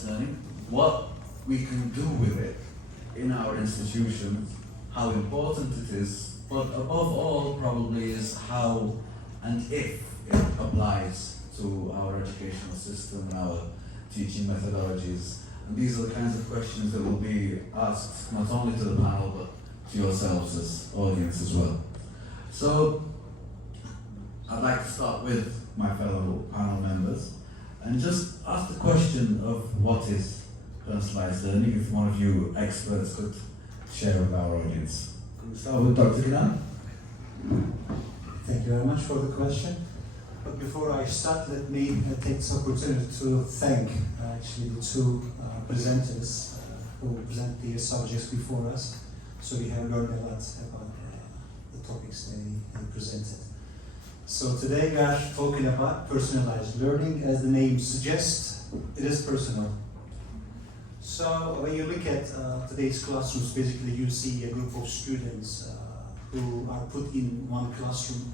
personalized learning, what we can do with it in our institutions, how important it is, but above all probably is how and if it applies to our educational system and our teaching methodologies. And these are the kinds of questions that will be asked not only to the panel but to yourselves as audience as well. So I'd like to start with my fellow panel members and just ask the question of what is personalized learning, if one of you experts could share with our audience. Can we start with Dr. Kinan? Thank you very much for the question. But before I start, let me take this opportunity to thank actually the two presenters who present the subjects before us. So we have learned a lot about the topics they presented. So today we are talking about personalized learning. As the name suggests, it is personal. So when you look at today's classrooms, basically you see a group of students who are put in one classroom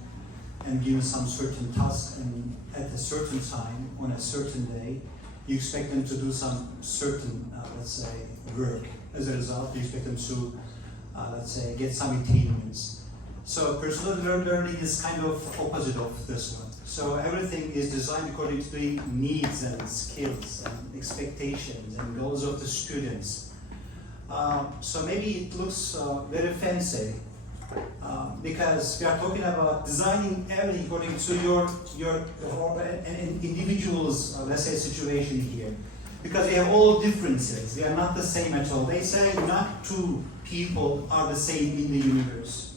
and given some certain task, and at a certain time, on a certain day, you expect them to do some certain, let's say, work. As a result, you expect them to, let's say, get some attainments. So personal learning is kind of opposite of this one. So everything is designed according to the needs and skills and expectations and goals of the students. So maybe it looks very fancy, because we are talking about designing everything according to your an individual's, let's say, situation here. Because we have all differences, we are not the same at all. They say not two people are the same in the universe.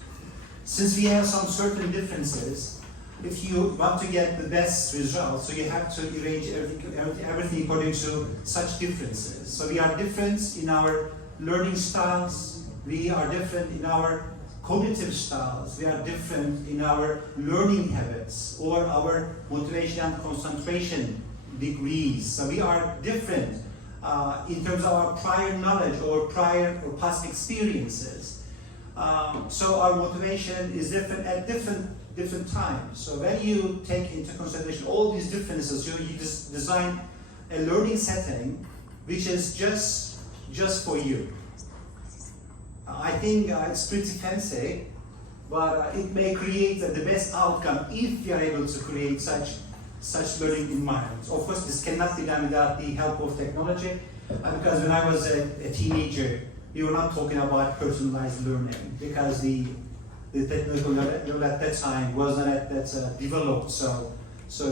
Since we have some certain differences, if you want to get the best results, so you have to arrange everything according to such differences. So we are different in our learning styles, we are different in our cognitive styles, we are different in our learning habits or our motivation and concentration degrees. So we are different in terms of our prior knowledge or prior or past experiences. So our motivation is different at different times. So when you take into consideration all these differences, you just design a learning setting which is just for you. I think it's pretty fancy, but it may create the best outcome if you are able to create such learning environments. Of course, this cannot be done without the help of technology, because when I was a teenager, we were not talking about personalized learning, because the technical level at that time wasn't that developed. So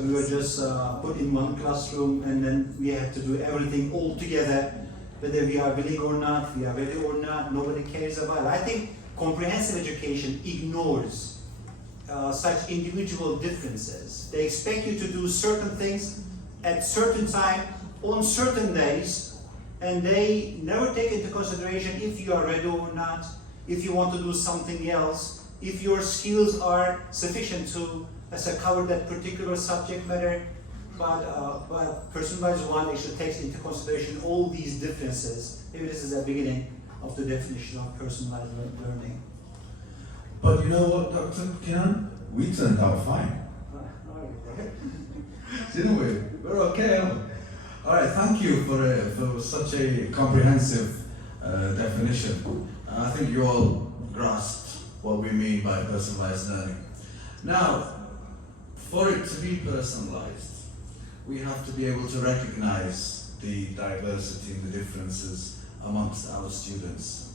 we were just put in one classroom, and then we had to do everything all together. Whether we are willing or not, we are ready or not, nobody cares about it. I think comprehensive education ignores such individual differences. They expect you to do certain things at certain time, on certain days, and they never take into consideration if you are ready or not, if you want to do something else, if your skills are sufficient to cover that particular subject matter. But personalized one actually takes into consideration all these differences. Maybe this is the beginning of the definition of personalized learning. But you know what, Dr. Kinan? We turned out fine. Didn't we? We're okay, aren't we? All right, thank you for such a comprehensive definition. I think you all grasped what we mean by personalized learning. Now, for it to be personalized, we have to be able to recognize the diversity and the differences amongst our students.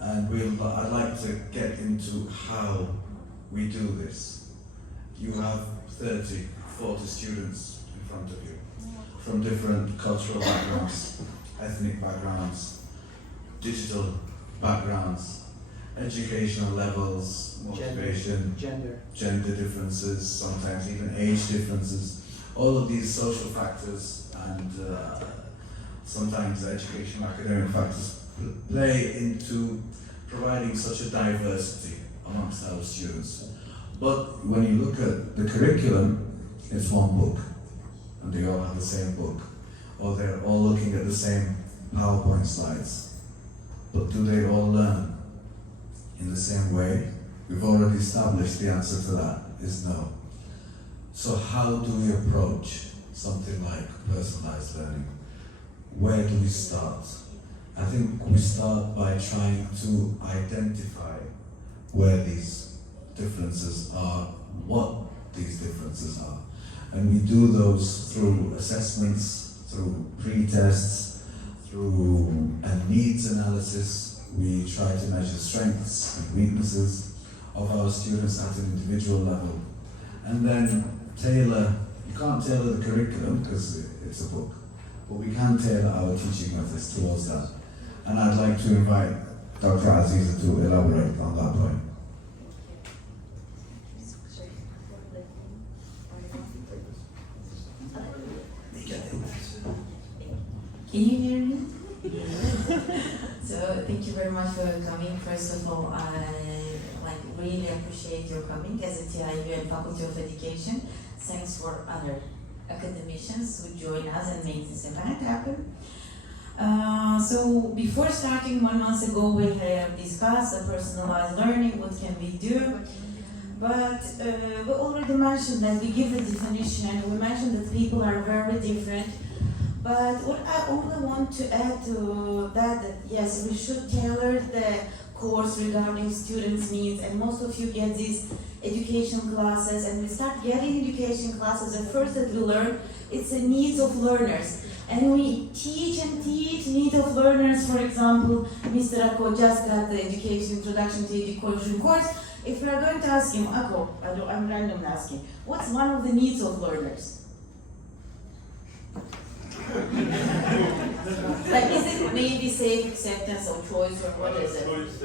And I'd like to get into how we do this. You have 30, 40 students in front of you from different cultural backgrounds, ethnic backgrounds, digital backgrounds, educational levels, motivation, gender differences, sometimes even age differences. All of these social factors and sometimes educational academic factors play into providing such a diversity amongst our students. But when you look at the curriculum, it's one book, and they all have the same book, or they're all looking at the same PowerPoint slides. But do they all learn in the same way? We've already established the answer to that is no. So how do we approach something like personalized learning? where do we start? I think we start by trying to identify where these differences are, what these differences are. And we do those through assessments, through pre-tests, through a needs analysis. We try to measure strengths and weaknesses of our students at an individual level. And then tailor, you can't tailor the curriculum because it's a book, but we can tailor our teaching methods towards that. And I'd like to invite Dr. Aziza to elaborate on that point. Can you hear me? So thank you very much for coming. First of all, I really appreciate your coming as a TIU and Faculty of Education. Thanks for other academicians who join us and make this event happen. So before starting 1 month ago, we have discussed the personalized learning, what can we do? But we already mentioned that we give the definition and we mentioned that people are very different. But what I only want to add to that yes, we should tailor the course regarding students' needs, and most of you get these education classes, and we start getting education classes. The first that we learn, it's the needs of learners. And we teach and teach needs of learners. For example, Mr. Akko just got the education introduction to education course. If we are going to ask him, Akko, I'm randomly asking, what's one of the needs of learners? Like, is it maybe safe acceptance or choice, or what is it? Choice,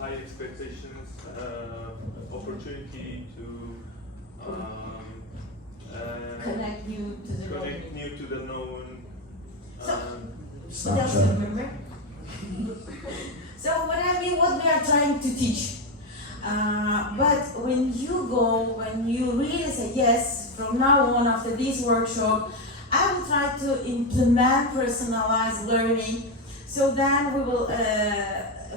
high expectations, opportunity to Connect you to the connect new to the known. What else do you remember? So what we are trying to teach. But when you really say, yes, from now on, after this workshop, I will try to implement personalized learning. So then we will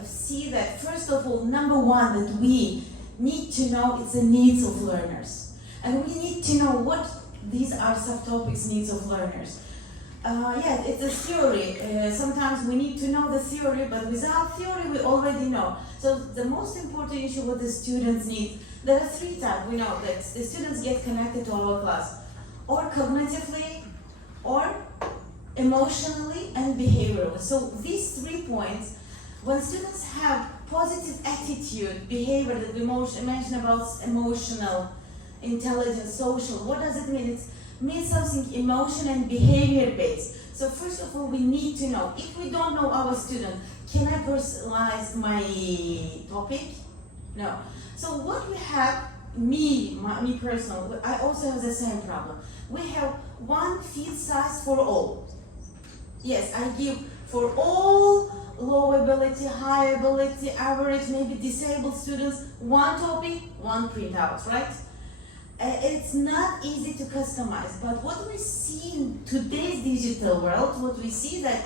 see that, first of all, number one, that we need to know it's the needs of learners. And we need to know what these are subtopics, needs of learners. Yeah, it's a theory. Sometimes we need to know the theory, but without theory, we already know. So the most important issue what the students need, there are three types. We know that the students get connected to our class, or cognitively, or emotionally and behaviorally. So these 3 points, when students have positive attitude, behavior, that we mentioned about emotional, intelligence, social, what does it mean? It means something emotion and behavior based. So first of all, we need to know, if we don't know our student, can I personalize my topic? No. So what we have, me personally, I also have the same problem. We have one field size for all. Yes, I give for all low ability, high ability, average, maybe disabled students, one topic, one printout, right? It's not easy to customize, but what we see in today's digital world, what we see that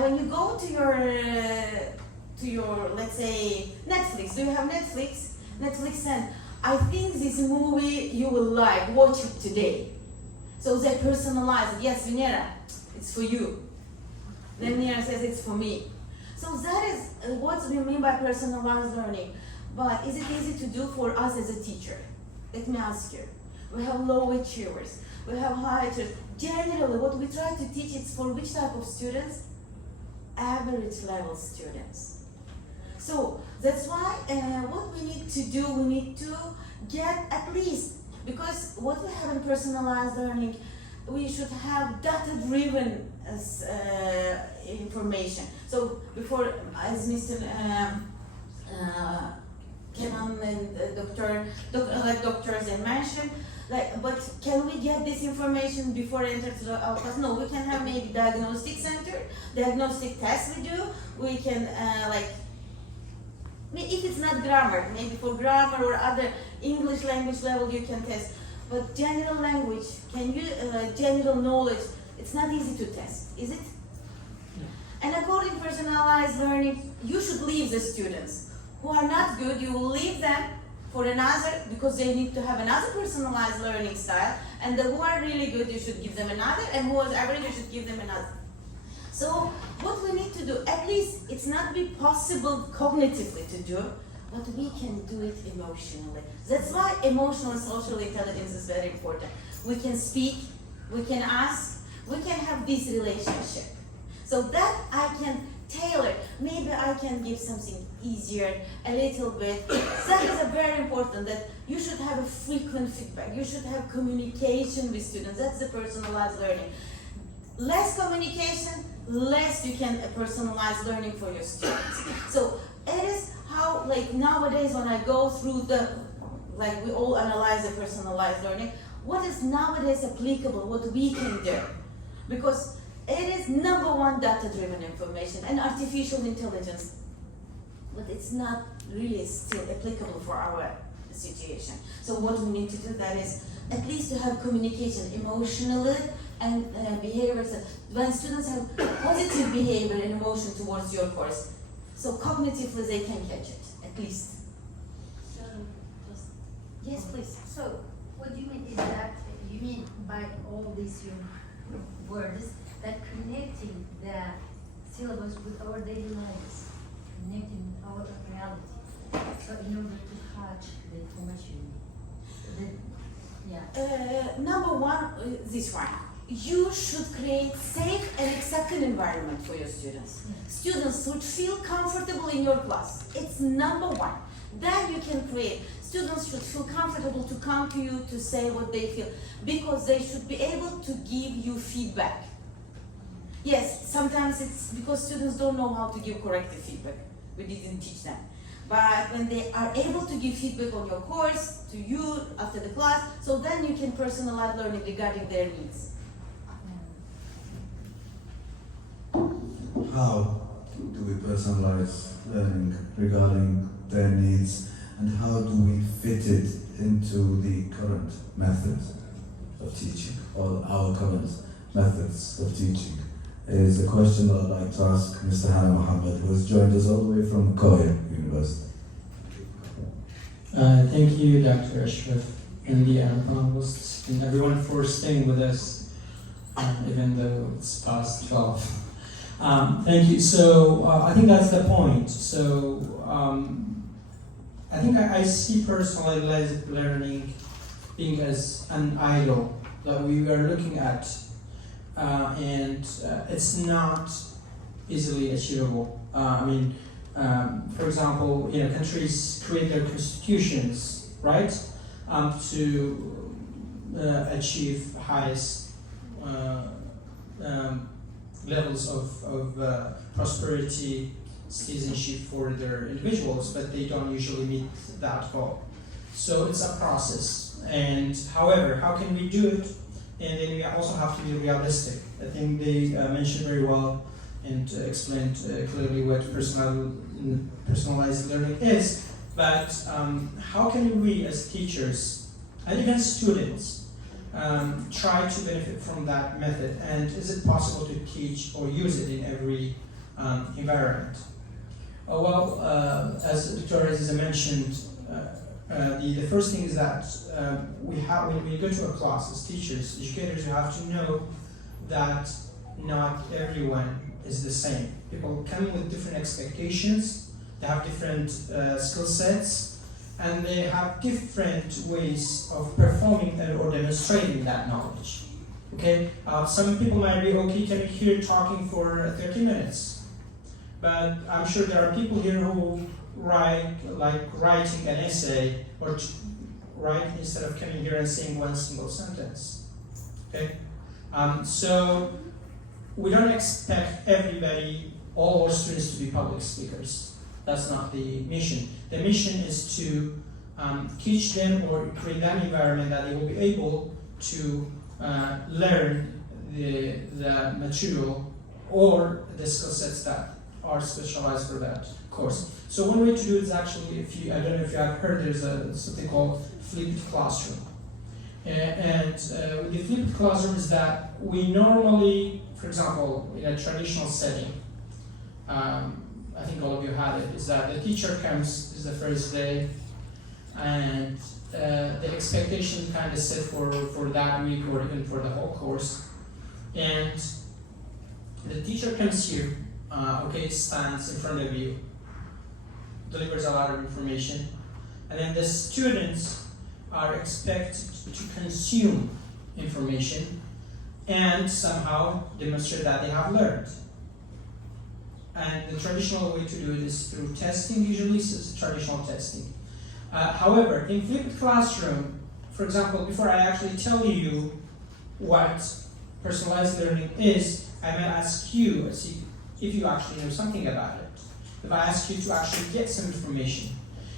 when you go to your, let's say, Netflix, do you have Netflix? Netflix said, I think this movie you will like, watch it today. So they personalize it. Yes, Vinera, it's for you. Then Vinera says it's for me. So that is what we mean by personalized learning. But is it easy to do for us as a teacher? Let me ask you. We have low achievers, we have high achievers. Generally, what we try to teach is for which type of students? Average level students. So that's why what we need to do, we need to get at least, because what we have in personalized learning, we should have data-driven information. So before, as Mr. Kenan and doctors they mentioned, but can we get this information before enter to our class? No, we can have maybe diagnostic center, diagnostic tests we do. We can if it's not grammar, maybe for grammar or other English language level you can test. But general language, general knowledge, it's not easy to test, is it? No. And according to personalized learning, you should leave the students who are not good, you will leave them for another, because they need to have another personalized learning style, and the who are really good, you should give them another, and who is average, you should give them another. So what we need to do, at least it's not be possible cognitively to do, but we can do it emotionally. That's why emotional and social intelligence is very important. We can speak, we can ask, we can have this relationship. So that I can tailor. Maybe I can give something easier, a little bit. That is a very important, that you should have a frequent feedback. You should have communication with students. That's the personalized learning. Less communication, less you can personalize learning for your students. So it is how, like nowadays when I go through like we all analyze the personalized learning, what is nowadays applicable, what we can do. Because it is number one data-driven information and artificial intelligence, but it's not really still applicable for our situation. So what we need to do, that is at least to have communication emotionally and behaviors. When students have positive behavior and emotion towards your course, so cognitively they can catch it, at least. So, just, Yes, please. so what you mean is that you mean by all these your words that connecting the syllabus with our daily lives, connecting our reality. So in order to catch the information, Number one, this one. You should create safe and accepted environment for your students. Students should feel comfortable in your class. It's number one. Then you can create. Students should feel comfortable to come to you to say what they feel, because they should be able to give you feedback. Yes, sometimes it's because students don't know how to give corrective feedback. We didn't teach them. But when they are able to give feedback on your course, to you, after the class, so then you can personalize learning regarding their needs. How do we personalize learning regarding their needs, and how do we fit it into the current methods of teaching, or our current methods of teaching? Is a question that I'd like to ask Mr. Hannah Mohammed, who has joined us all the way from Koya University. Thank you, Dr. Ashraf, and the panelists, and everyone for staying with us, even though it's past 12. Thank you. So I think that's the point. So I think I see personalized learning being as an idol that we are looking at, and it's not easily achievable. For example, countries create their constitutions, right, to achieve highest levels of prosperity, citizenship for their individuals, but they don't usually meet that goal. So it's a process. And however, how can we do it? And then we also have to be realistic. I think they mentioned very well and explained clearly what personalized learning is. But how can we as teachers and even students try to benefit from that method? And is it possible to teach or use it in every environment? As Dr. Aziza mentioned, the first thing is that when we go to a class as teachers, educators, you have to know that not everyone is the same. People come with different expectations, they have different skill sets, and they have different ways of performing or demonstrating that knowledge. Okay, some people might be okay coming here talking for 30 minutes, but I'm sure there are people here who writing an essay or write instead of coming here and saying one single sentence. Okay, so we don't expect everybody, all our students, to be public speakers. That's not the mission. The mission is to teach them or create that environment that they will be able to learn the material or the skill sets that are specialized for that course. So one way to do it is actually, I don't know if you have heard, there's something called flipped classroom. And with the flipped classroom is that we normally, for example, in a traditional setting, I think all of you had it, is that the teacher comes, is the first day, and the expectation kind of set for that week or even for the whole course. And The teacher comes here, stands in front of you, delivers a lot of information, and then the students are expected to consume information and somehow demonstrate that they have learned. And the traditional way to do it is through testing, usually it's traditional testing. However, in flipped classroom, for example, before I actually tell you what personalized learning is, I might ask you if you actually know something about it. If I ask you to actually get some information.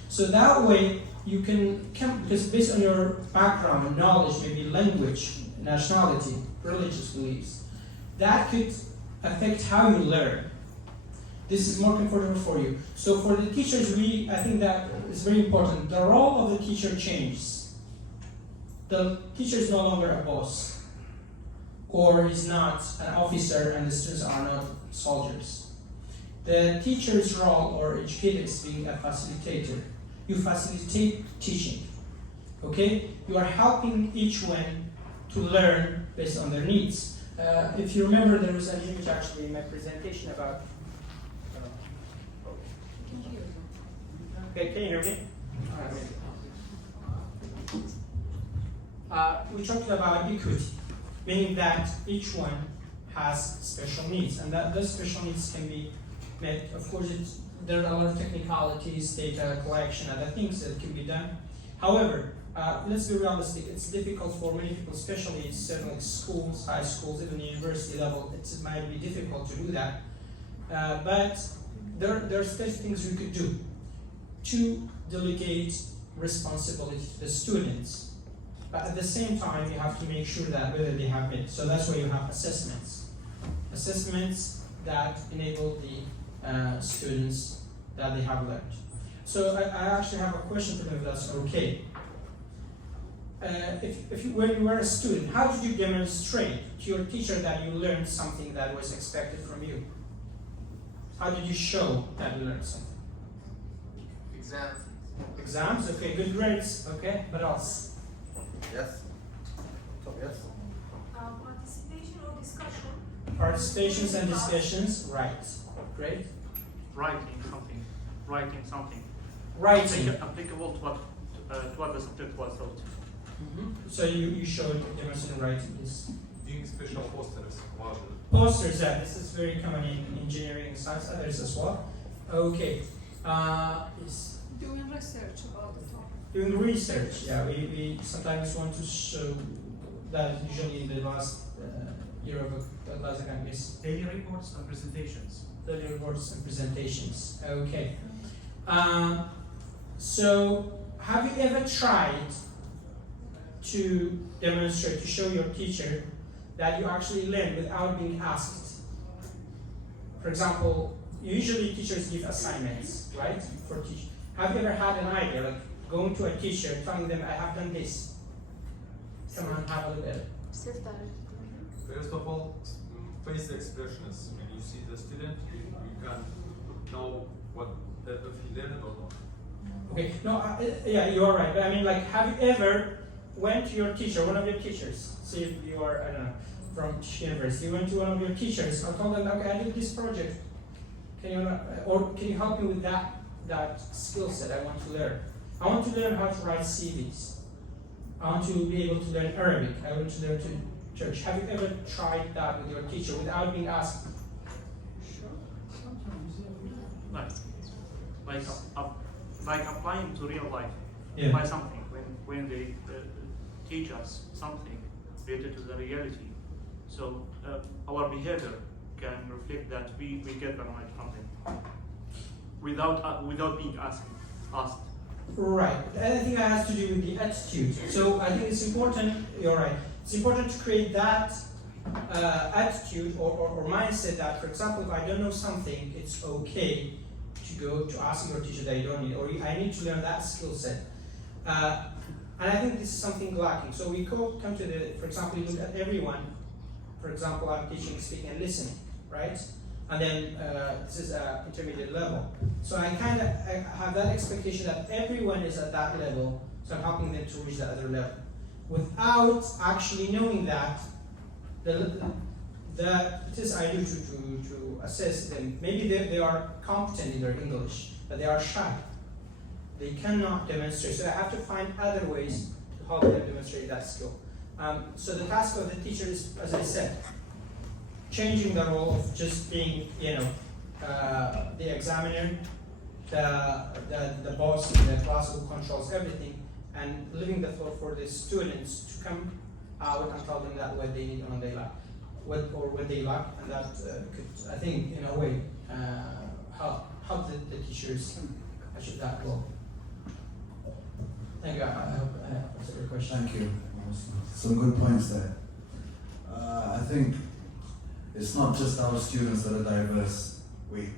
So that way you can come, because based on your background, knowledge, maybe language, nationality, religious beliefs, that could affect how you learn. This is more comfortable for you. So for the teachers, I think that is very important. The role of the teacher changes. The teacher is no longer a boss, or is not an officer, and the students are not soldiers. The teacher's role or educator is being a facilitator. You facilitate teaching. Okay? You are helping each one to learn based on their needs. If you remember, there was an image actually in my presentation about. Okay, can you hear me? We talked about equity, meaning that each one has special needs, and that those special needs can be met. Of course, there are a lot of technicalities, data collection, other things that can be done. However, let's be realistic. It's difficult for many people, especially certainly schools, high schools, even university level. It might be difficult to do that. But there are still things we could do to delegate responsibility to the students. But at the same time, you have to make sure that whether they have it. So that's why you have assessments. Assessments that enable the students that they have learned. So I actually have a question for them, if that's okay. When you were a student, how did you demonstrate to your teacher that you learned something that was expected from you? How did you show that you learned something? Exams. Exams, okay, good grades, okay, what else? Yes. Yes. Participation or discussion. Participations and discussions, right, great. Writing something. Writing. Applicable to what the subject was taught. So you showed demonstrating writing, yes. Doing special posters. Posters, yeah, this is very common in engineering and science, others as well. Okay. Is Doing research about the topic. doing research, yeah, we sometimes want to show that usually in the last year of a class academies. Daily reports and presentations. Daily reports and presentations, okay. So, have you ever tried to demonstrate, to show your teacher that you actually learn without being asked? For example, usually teachers give assignments, right, for teaching. Have you ever had an idea, like going to a teacher, telling them, I have done this? Come on, have a look at it. First of all, face expressions. When you see the student, you can know what if he learned or not. Okay, no, yeah, you are right. But I mean, like, have you ever went to your teacher, one of your teachers, say if you are, I don't know, from university, you went to one of your teachers and told them, okay, I did this project. Can you help me with that skill set I want to learn? I want to learn how to write CVs. I want to be able to learn Arabic. I want to learn to church. Have you ever tried that with your teacher without being asked? Like applying to real life. Yeah. By something when they teach us something related to the reality. So our behavior can reflect that we get the knowledge from them without being asked. Right. The other thing that has to do with the attitude. So I think it's important, you're right, it's important to create that attitude or mindset that, for example, if I don't know something, it's okay to go to ask your teacher that you don't need, or I need to learn that skill set. And I think this is something lacking. So we come to for example, you look at everyone. For example, I'm teaching speaking and listening, right? And then this is an intermediate level. So I have that expectation that everyone is at that level, so I'm helping them to reach that other level. Without actually knowing that, that it is ideal to assess them. Maybe they are competent in their English, but they are shy. They cannot demonstrate. So I have to find other ways to help them demonstrate that skill. So the task of the teacher is, as I said, changing the role of just being, the examiner, the boss in the class who controls everything, and leaving the floor for the students to come out and tell them that what they need and what they lack, and that could, I think, in a way, help the teachers achieve that goal. Thank you. I hope I answered your question. Thank you. Some good points there. I think it's not just our students that are diverse. We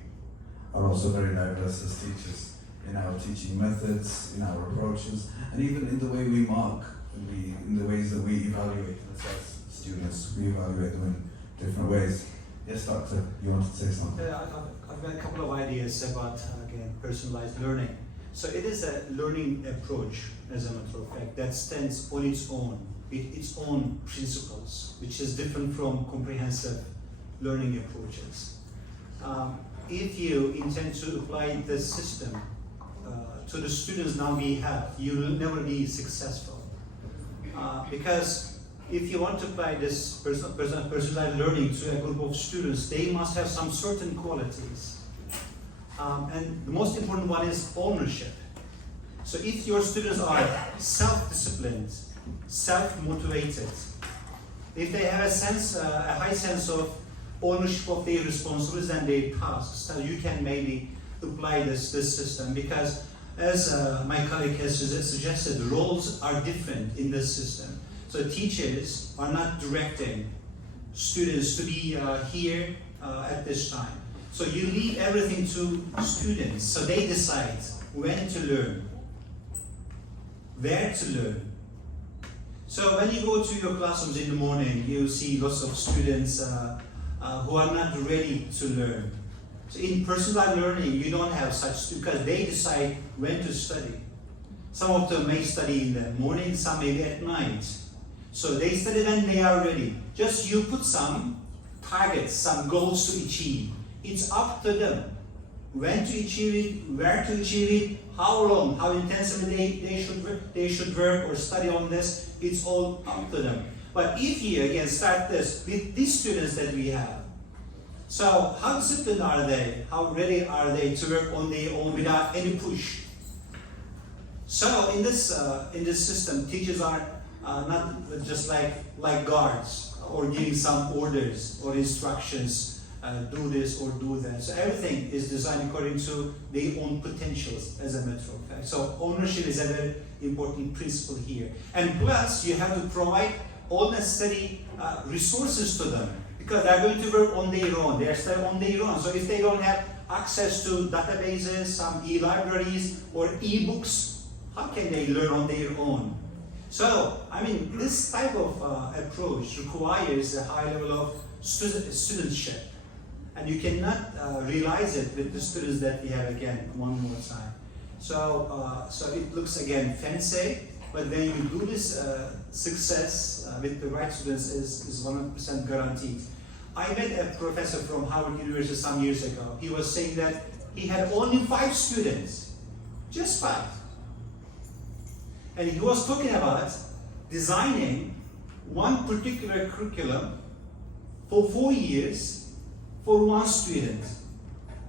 are also very diverse as teachers in our teaching methods, in our approaches, and even in the way we mark, in the ways that we evaluate as students. We evaluate them in different ways. Yes, Doctor, you wanted to say something? I've got a couple of ideas about, again, personalized learning. So it is a learning approach, as a matter of fact, that stands on its own, with its own principles, which is different from comprehensive learning approaches. If you intend to apply this system to the students now we have, you will never be successful. Because if you want to apply this personalized learning to a group of students, they must have some certain qualities. And the most important one is ownership. So if your students are self-disciplined, self-motivated, if they have a high sense of ownership of their responsibilities and their tasks, then you can maybe apply this system, because as my colleague has suggested, roles are different in this system. So teachers are not directing students to be here at this time. So you leave everything to students, so they decide when to learn, where to learn. So when you go to your classrooms in the morning, you see lots of students who are not ready to learn. So in personalized learning, you don't have such, because they decide when to study. Some of them may study in the morning, some maybe at night. So they study when they are ready. Just you put some targets, some goals to achieve. It's up to them when to achieve it, where to achieve it, how long, how intensively they should work or study on this. It's all up to them. But if you again start this with these students that we have, so how disciplined are they? How ready are they to work on their own without any push? So in this system, teachers are not just like guards or giving some orders or instructions. Do this or do that. So everything is designed according to their own potentials, as a matter of fact. So ownership is a very important principle here. And plus, you have to provide all necessary resources to them, because they're going to work on their own. They're studying on their own. So if they don't have access to databases, some e-libraries or e-books, how can they learn on their own? So, I mean, this type of approach requires a high level of studentship. And you cannot realize it with the students that we have, again, one more time. So, so it looks again fancy, but when you do this, success with the right students is 100% guaranteed. I met a professor from Harvard University some years ago. He was saying that he had only 5 students, just 5. And he was talking about designing one particular curriculum for 4 years for one student,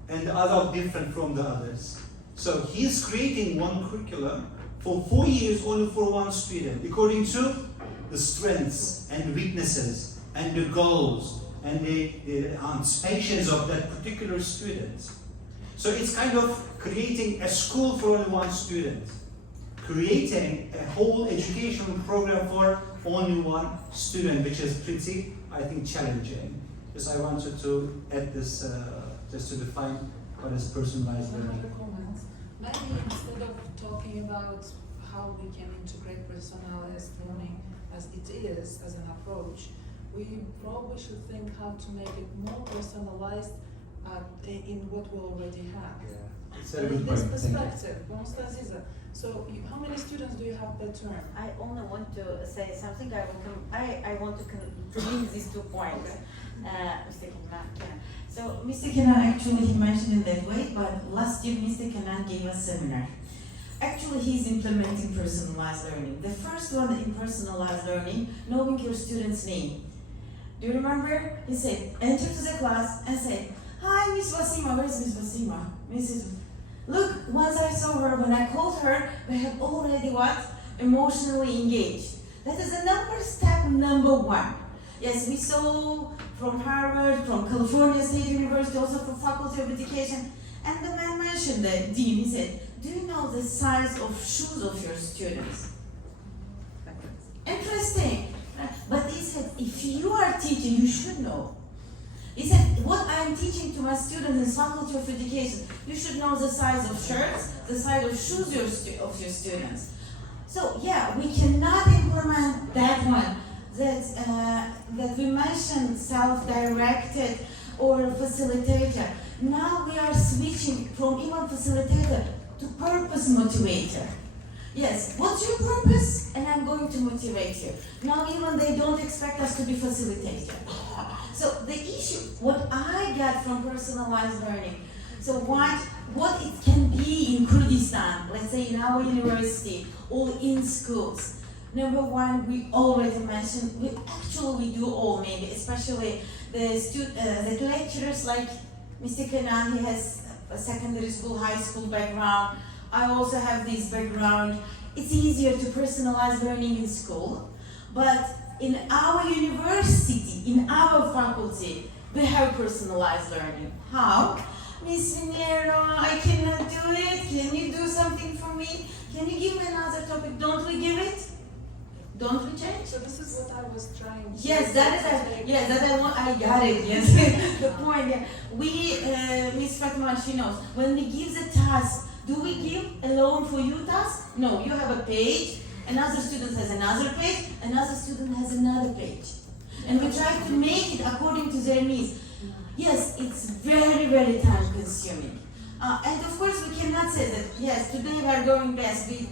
and the other different from the others. So he's creating one curriculum for 4 years only for one student, according to the strengths and weaknesses and the goals and the anticipations of that particular student. So it's kind of creating a school for only one student, creating a whole educational program for only one student, which is pretty, I think, challenging. Because I wanted to add this just to define what is personalized learning. Another comment. Maybe instead of talking about how we can integrate personalized learning as it is, as an approach, we probably should think how to make it more personalized in what we already have. It's a And good in this point. Thank you. perspective, Bonsta Aziza, so how many students do you have per term? I only want to say something. I want to link these 2 points. Mr. Kenan, yeah. So Mr. Kenan actually he mentioned in that way, but last year Mr. Kenan gave a seminar. Actually, he's implementing personalized learning. The first one in personalized learning, knowing your student's name. Do you remember? He said, enter to the class and say, hi, Miss Wasima. Where's Miss Wasima? Mrs. Look, once I saw her, when I called her, we have already what? Emotionally engaged. That is the step number 1. Yes, we saw from Harvard, from California State University, also from Faculty of Education, and the man mentioned that, Dean, he said, do you know the size of shoes of your students? Interesting. But he said, if you are teaching, you should know. He said, what I'm teaching to my students in Faculty of Education, you should know the size of shirts, the size of shoes of your students. So yeah, we cannot implement that one, that we mentioned self-directed or facilitator. Now we are switching from even facilitator to purpose motivator. Yes, what's your purpose? And I'm going to motivate you. Now even they don't expect us to be facilitator. So the issue, what I got from personalized learning, so what it can be in Kurdistan, let's say in our university or in schools. Number 1, we already mentioned, we do all maybe, especially the lecturers like Mr. Kenan, he has a secondary school, high school background. I also have this background. It's easier to personalize learning in school, but in our university, in our faculty, we have personalized learning. How? Miss Vinero, I cannot do it. Can you do something for me? Can you give me another topic? Don't we give it? Don't we change? So this is what I was trying to Yes, that is I got it, yes. The point, yeah. We, Miss Fatma, she knows, when we give the task, do we give alone for you task? No, you have a page, another student has another page, another student has another page. And we try to make it according to their needs. Yes, it's very, very time consuming. And of course we cannot say that, yes, today we are going best. We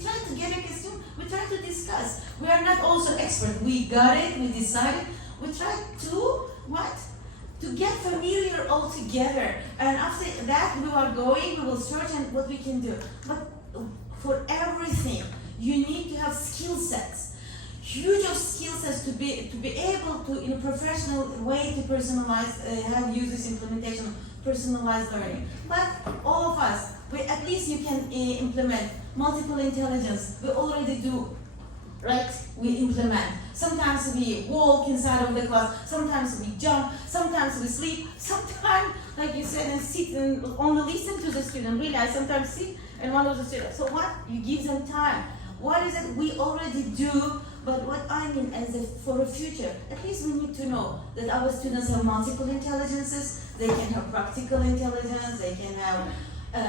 try to get a costume, we try to discuss. We are not also expert. We got it, we decided. We try to, what? To get familiar all together. And after that we are going, we will search and what we can do. But for everything, you need to have skill sets. Huge of skill sets to be able to, in a professional way, to personalize, have users implementation, personalized learning. But all of us, at least you can implement multiple intelligence. We already do, right? We implement. Sometimes we walk inside of the class, sometimes we jump, sometimes we sleep, sometimes, like you said, and sit and only listen to the student. Really, I sometimes sit and one of the students. So what? You give them time. What is it we already do? But what I mean for the future, at least we need to know that our students have multiple intelligences. They can have practical intelligence, they can have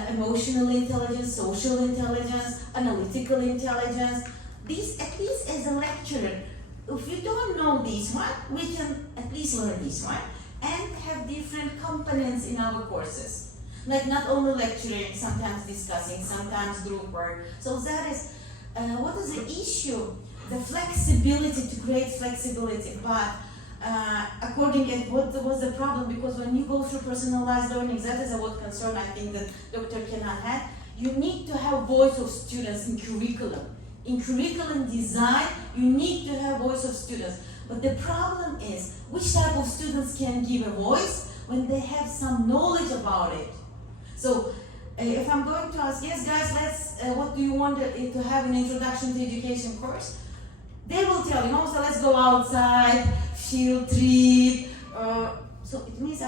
emotional intelligence, social intelligence, analytical intelligence. These, at least as a lecturer, if you don't know this one, we can at least learn this one and have different components in our courses. Like not only lecturing, sometimes discussing, sometimes group work. So that is, what is the issue? The flexibility, to create flexibility, but according to what was the problem, because when you go through personalized learning, that is what concern I think that Dr. Kenan had, you need to have voice of students in curriculum. In curriculum design, you need to have voice of students. But the problem is, which type of students can give a voice when they have some knowledge about it? So, if I'm going to ask, yes guys, what do you want to have an introduction to education course? They will tell you, so let's go outside, field trip. So it means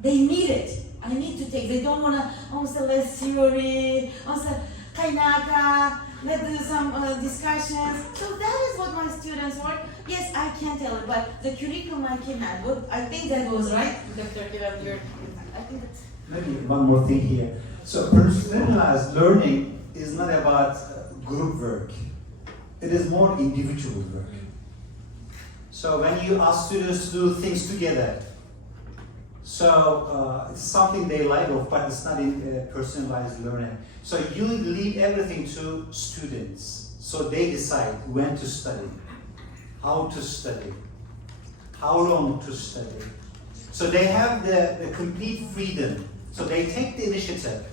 they need it. I need to take, they don't want to, less theory, kainaka, let's do some discussions. So that is what my students want. Yes, I can tell it, but the curriculum I cannot. I think that was right, Dr. Kiran. I think that's... Maybe one more thing here. So personalized learning is not about group work. It is more individual work. So when you ask students to do things together, So it's something they like of, but it's not in personalized learning. So you leave everything to students. So they decide when to study, how to study, how long to study. So they have the complete freedom. So they take the initiative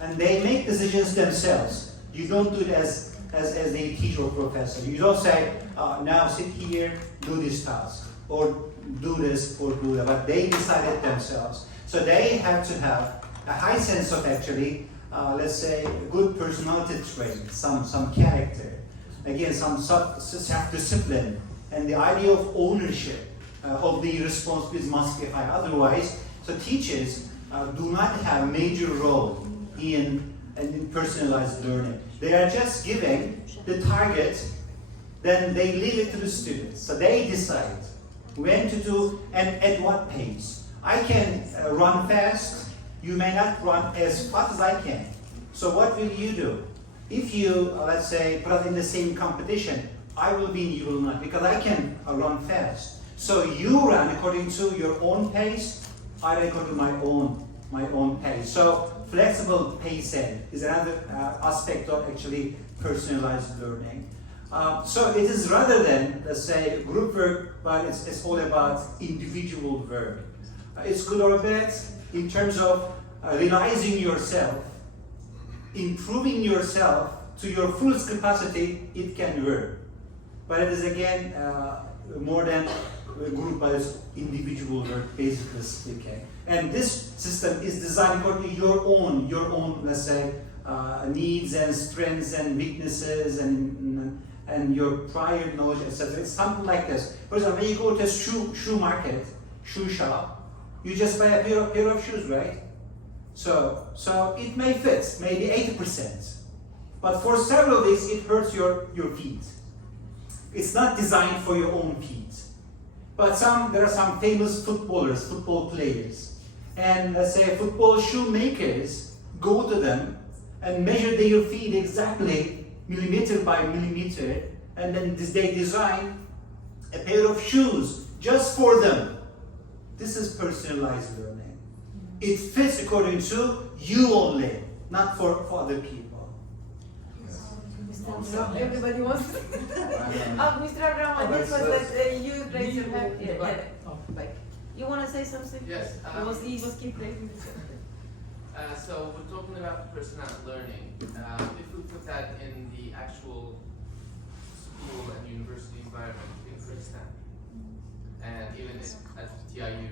and they make decisions themselves. You don't do it as a teacher or professor. You don't say, now sit here, do this task, or do this or do that, but they decide it themselves. So they have to have a high sense of actually, let's say, good personality trait, some character, again, some self-discipline, and the idea of ownership of the responsibilities must be high. Otherwise, so teachers do not have a major role in personalized learning. They are just giving the target, then they leave it to the students. So they decide when to do and at what pace. I can run fast, you may not run as fast as I can. So what will you do? If you, let's say, put us in the same competition, I will win, you will not, because I can run fast. So you run according to your own pace, I run according to my own pace. So flexible pacing is another aspect of actually personalized learning. So it is rather than, let's say, group work, but it's all about individual work. It's good or bad in terms of realizing yourself, improving yourself to your fullest capacity, it can work. But it is again more than a group, but it's individual work, basically speaking. And this system is designed according to your own, let's say, needs and strengths and weaknesses and your prior knowledge, etc. It's something like this. For example, when you go to a shoe market, shoe shop, you just buy a pair of shoes, right? So it may fit, maybe 80%. But for several days, it hurts your feet. It's not designed for your own feet. But there are some famous football players. And let's say football shoemakers go to them and measure their feet exactly millimeter by millimeter, and then they design a pair of shoes just for them. This is personalized learning. It fits according to you only, not for other people. Everybody wants. Mr. Abraham, this was that you raised your hand. Yeah. Like, you want to say something? Yes. He was keep raising his hand. So we're talking about personalized learning. If we put that in the actual school and university environment in Kyrgyzstan, and even at TIU,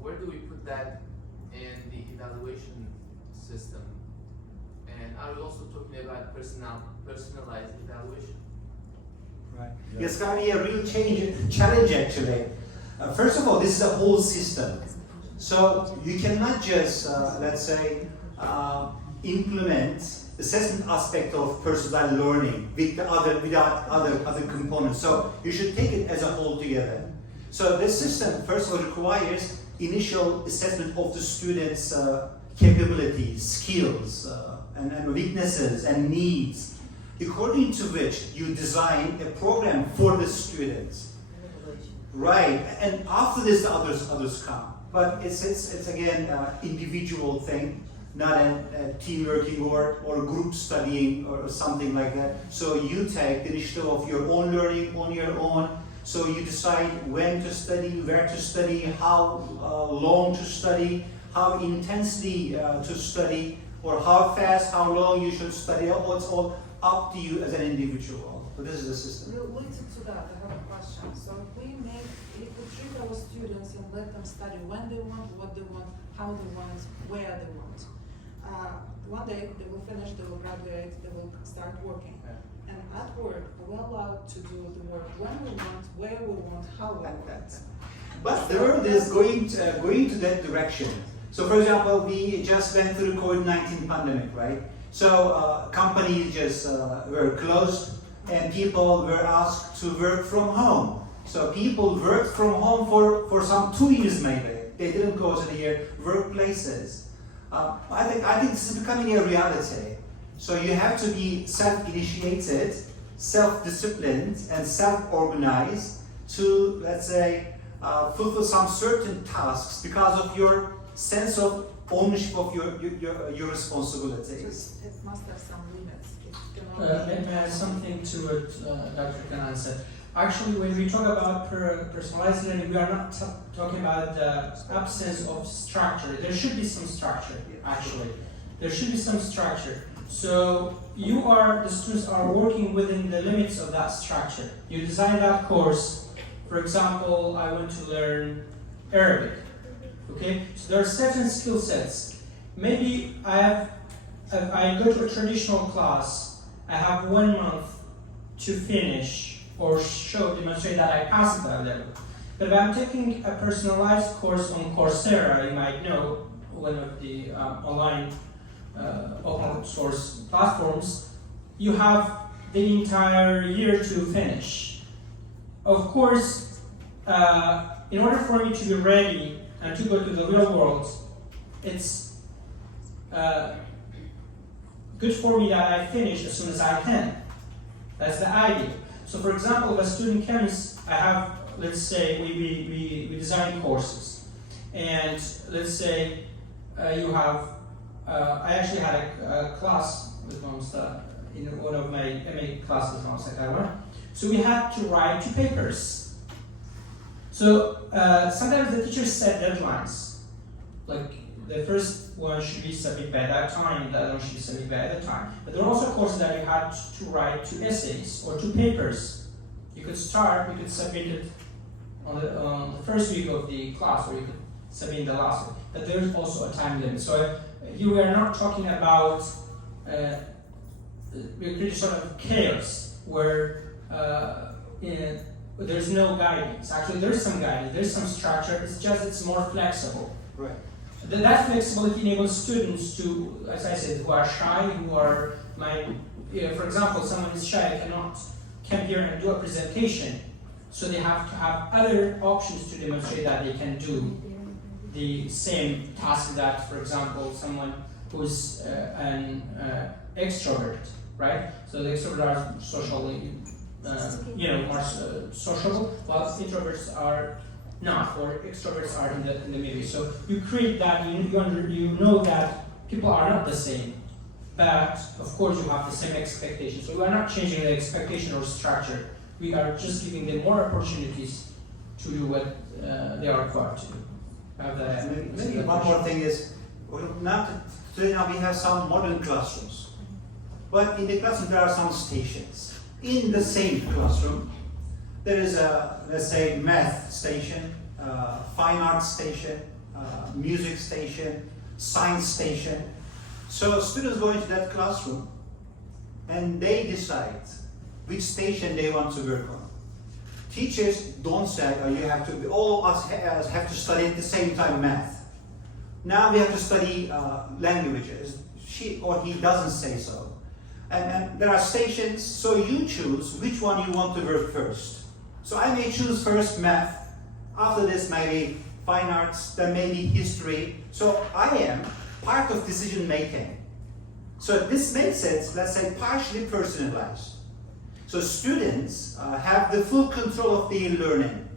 where do we put that in the evaluation system? And are we also talking about personalized evaluation? Right. It's going to be a real challenge actually. First of all, this is a whole system. So you cannot just, let's say, implement assessment aspect of personalized learning without other components. So you should take it as a whole together. So this system, first of all, requires initial assessment of the students' capabilities, skills, and weaknesses and needs, according to which you design a program for the students. Right, and after this, others come. But it's again individual thing, not a team working or group studying or something like that. So you take the initiative of your own learning on your own. So you decide when to study, where to study, how long to study, how intensely to study, or how fast, how long you should study. It's all up to you as an individual. So this is the system. Related to that, I have a question. So if we treat our students and let them study when they want, what they want, how they want, where they want. One day they will finish, they will graduate, they will start working. And at work, we're allowed to do the work when we want, where we want, how we want. But the world is going to that direction. So for example, we just went through the COVID-19 pandemic, right? So companies just were closed and people were asked to work from home. So people worked from home for some 2 years maybe. They didn't go to their workplaces. I think this is becoming a reality. So you have to be self-initiated, self-disciplined, and self-organized to, let's say, fulfill some certain tasks because of your sense of ownership of your responsibilities. It must have some limits. It cannot be. Let me add something to what Dr. Kanan said. Actually, when we talk about personalized learning, we are not talking about the absence of structure. There should be some structure, actually. There should be some structure. So the students are working within the limits of that structure. You design that course. For example, I want to learn Arabic. Okay, so there are certain skill sets. Maybe I go to a traditional class. I have 1 month to finish or demonstrate that I passed that level. But if I'm taking a personalized course on Coursera, you might know, one of the online open source platforms, you have the entire year to finish. Of course, in order for me to be ready and to go to the real world, it's good for me that I finish as soon as I can. That's the idea. So for example, if a student comes, I have, let's say, we design courses. And let's say you have, I actually had a class with in one of my MA classes on Sakawa. So we had to write 2 papers. So sometimes the teachers set deadlines. Like the first one should be submitted by that time, the other one should be submitted by that time. But there are also courses that you had to write 2 essays or 2 papers. You could submit it on the first week of the class, or you could submit in the last week. But there's also a time limit. So here we are not talking about we create sort of chaos where there's no guidance. Actually, there's some guidance, there's some structure. It's more flexible. Right. That flexibility enables students to, as I said, who are shy, for example, someone is shy, cannot come here and do a presentation, so they have to have other options to demonstrate that they can do the same task that, for example, someone who's an extrovert, right? So the extroverts are socially, more sociable, while introverts are not, or extroverts are in the middle. So you create that, you know that people are not the same, but of course you have the same expectations. So we are not changing the expectation or structure. We are just giving them more opportunities to do what they are required to do. Maybe one more thing is, today now we have some modern classrooms, but in the classroom there are some stations. In the same classroom, there is a, let's say, math station, fine arts station, music station, science station. So students go into that classroom and they decide which station they want to work on. Teachers don't say, all of us have to study at the same time math. Now we have to study languages. She or he doesn't say so. And there are stations, so you choose which one you want to work first. So I may choose first math, after this maybe fine arts, then maybe history. So I am part of decision making. So this makes it, let's say, partially personalized. So students have the full control of their learning,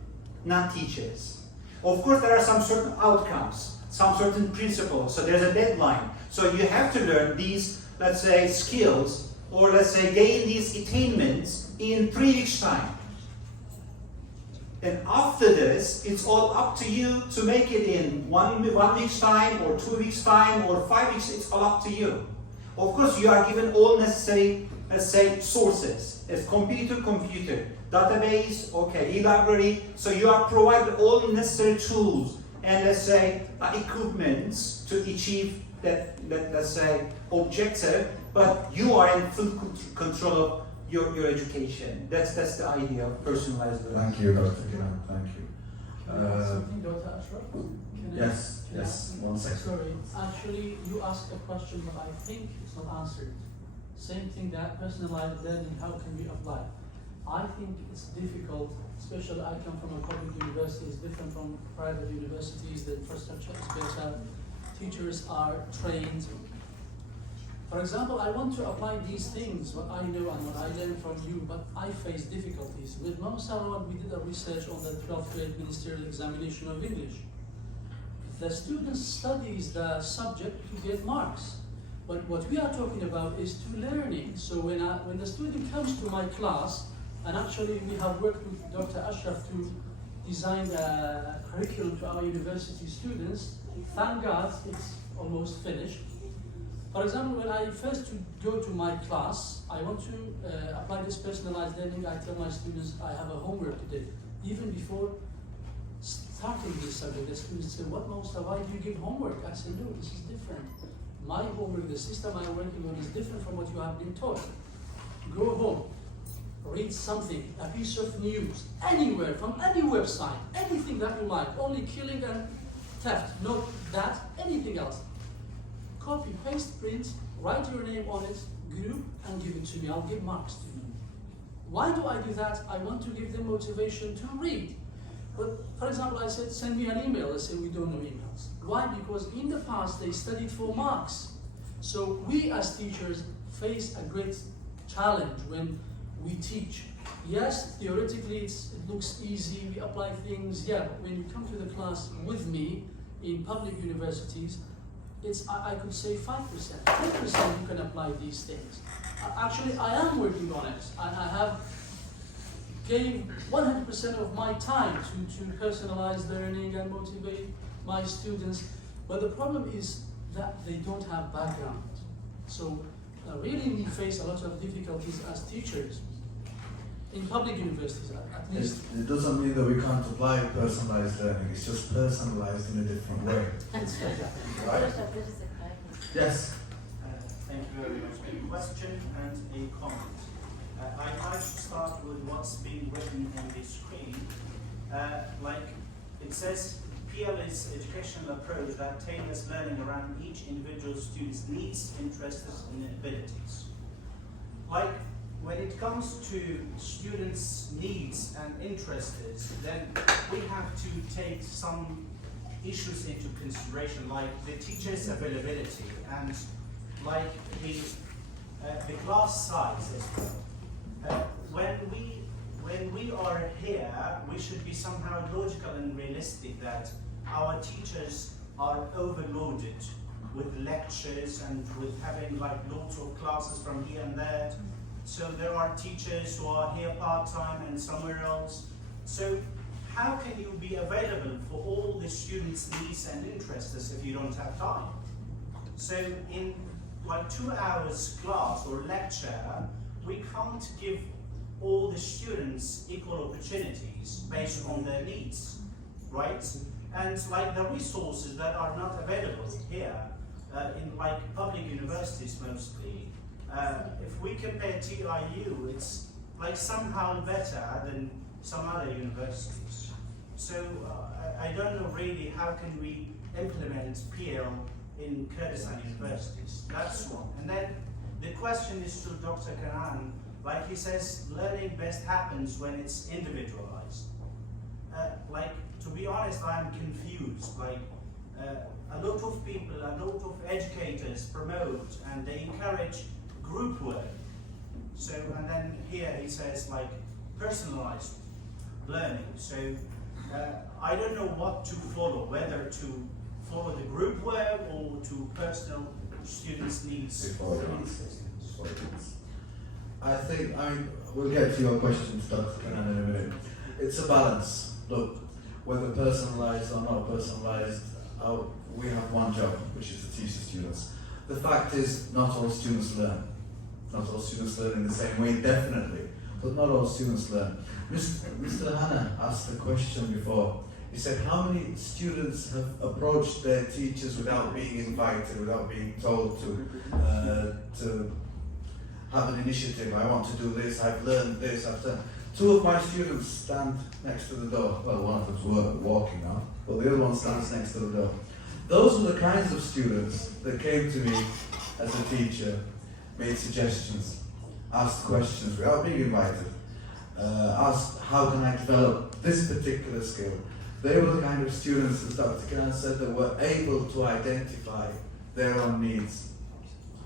not teachers. Of course, there are some certain outcomes, some certain principles, so there's a deadline. So you have to learn these, let's say, skills, or let's say gain these attainments in 3 weeks' time. And after this, it's all up to you to make it in one week's time, or 2 weeks' time, or 5 weeks, it's all up to you. Of course, you are given all necessary, let's say, sources. It's computer, database, okay, e-library. So you are provided all necessary tools and, let's say, equipments to achieve that, let's say, objective, but you are in full control of your education. That's the idea of personalized learning. Thank you, Dr. Kiran. Thank you. Something, Dr. Ashraf? Can I- Yes, 1 second. Sorry, actually, you asked a question, but I think it's not answered. Same thing, that personalized learning, how can we apply? I think it's difficult, especially I come from a public university, it's different from private universities, the infrastructure is better, teachers are trained For example, I want to apply these things, what I know and what I learned from you, but I face difficulties. With Mount Sarawak, we did a research on the 12th grade ministerial examination of English. The student studies the subject to get marks. But what we are talking about is to learning. So when the student comes to my class, and actually we have worked with Dr. Ashraf to design the curriculum to our university students, thank God it's almost finished. For example, when I first go to my class, I want to apply this personalized learning. I tell my students I have a homework to do. Even before starting this subject, the students say, "What, Mosta, why do you give homework?" I say, "No, this is different. My homework, the system I'm working on is different from what you have been taught. Go home, read something, a piece of news, anywhere, from any website, anything that you like, only killing and theft, not that, anything else. Copy, paste, print, write your name on it, group, and give it to me. I'll give marks to you." Why do I do that? I want to give them motivation to read. But for example, I said, send me an email. They say, we don't know emails. Why? Because in the past, they studied for marks. So we as teachers face a great challenge when we teach. Yes, theoretically, it looks easy, we apply things, yeah, but when you come to the class with me in public universities, I could say 5%, 10% you can apply these things. Actually, I am working on it. I have gave 100% of my time to personalize learning and motivate my students. But the problem is that they don't have background. So really we face a lot of difficulties as teachers in public universities, at least. It doesn't mean that we can't apply personalized learning, it's just personalized in a different way. Right? Yes? Thank you very much. A question and a comment. I'd like to start with what's being written in the screen. Like it says, PL is educational approach that tailors learning around each individual student's needs, interests, and abilities. Like when it comes to students' needs and interests, then we have to take some issues into consideration, like the teacher's availability and like the class size as well. When we are here, we should be somehow logical and realistic that our teachers are overloaded with lectures and with having like lots of classes from here and there. So there are teachers who are here part-time and somewhere else. So how can you be available for all the students' needs and interests if you don't have time? So in like 2 hours class or lecture, we can't give all the students equal opportunities based on their needs, right? And like the resources that are not available here, in like public universities mostly, if we compare TIU, it's like somehow better than some other universities. So I don't know really how can we implement PL in Kurdistan universities. That's one. And then the question is to Dr. Karan, like he says, learning best happens when it's individualized. Like, to be honest, I'm confused. Like, a lot of people, a lot of educators promote and they encourage group work. So, and then here he says like personalized learning. So, I don't know what to follow, whether to follow the group work or to personal students' needs. I think, we'll get to your questions, Dr. Kanan, in a minute. It's a balance. Look, whether personalized or not personalized, we have one job, which is to teach the students. The fact is, not all students learn. Not all students learn in the same way, definitely, but not all students learn. Mr. Hanna asked a question before. He said, how many students have approached their teachers without being invited, without being told to have an initiative? I want to do this, I've learned this, I've done. 2 of my students stand next to the door. Well, one of them's walking now, but the other one stands next to the door. Those were the kinds of students that came to me as a teacher, made suggestions, asked questions without being invited, asked how can I develop this particular skill. They were the kind of students, as Dr. Kanan said, that were able to identify their own needs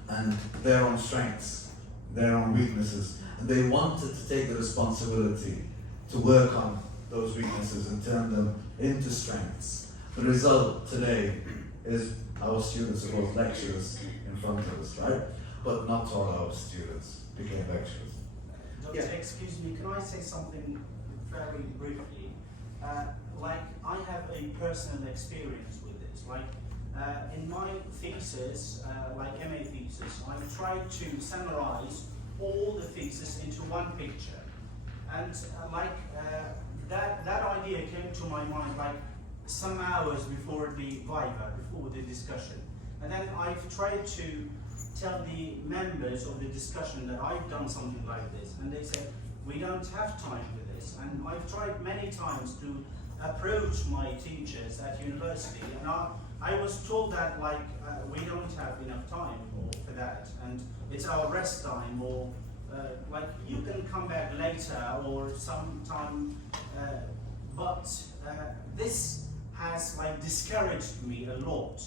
and their own strengths, their own weaknesses, and they wanted to take the responsibility to work on those weaknesses and turn them into strengths. The result today is our students are both lecturers in front of us, right? But not all our students became lecturers. Doctor, excuse me, can I say something very briefly? Like, I have a personal experience with this. Like, in my thesis, like MA thesis, I tried to summarize all the thesis into one picture. And that idea came to my mind like some hours before the viva, before the discussion. And then I've tried to tell the members of the discussion that I've done something like this, and they said, we don't have time for this. And I've tried many times to approach my teachers at university, and I was told that like we don't have enough time for that, and it's our rest time, or like you can come back later or sometime, but this has like discouraged me a lot.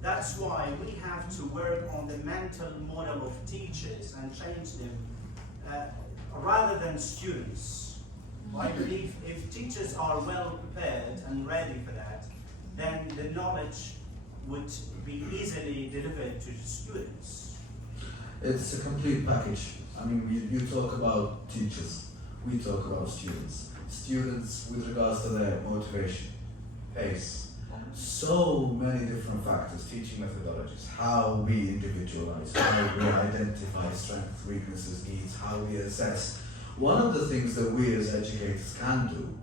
That's why we have to work on the mental model of teachers and change them rather than students. I believe if teachers are well prepared and ready for that, then the knowledge would be easily delivered to the students. It's a complete package. I mean, you talk about teachers, we talk about students. Students with regards to their motivation, pace, so many different factors, teaching methodologies, how we individualize, how we identify strengths, weaknesses, needs, how we assess. One of the things that we as educators can do,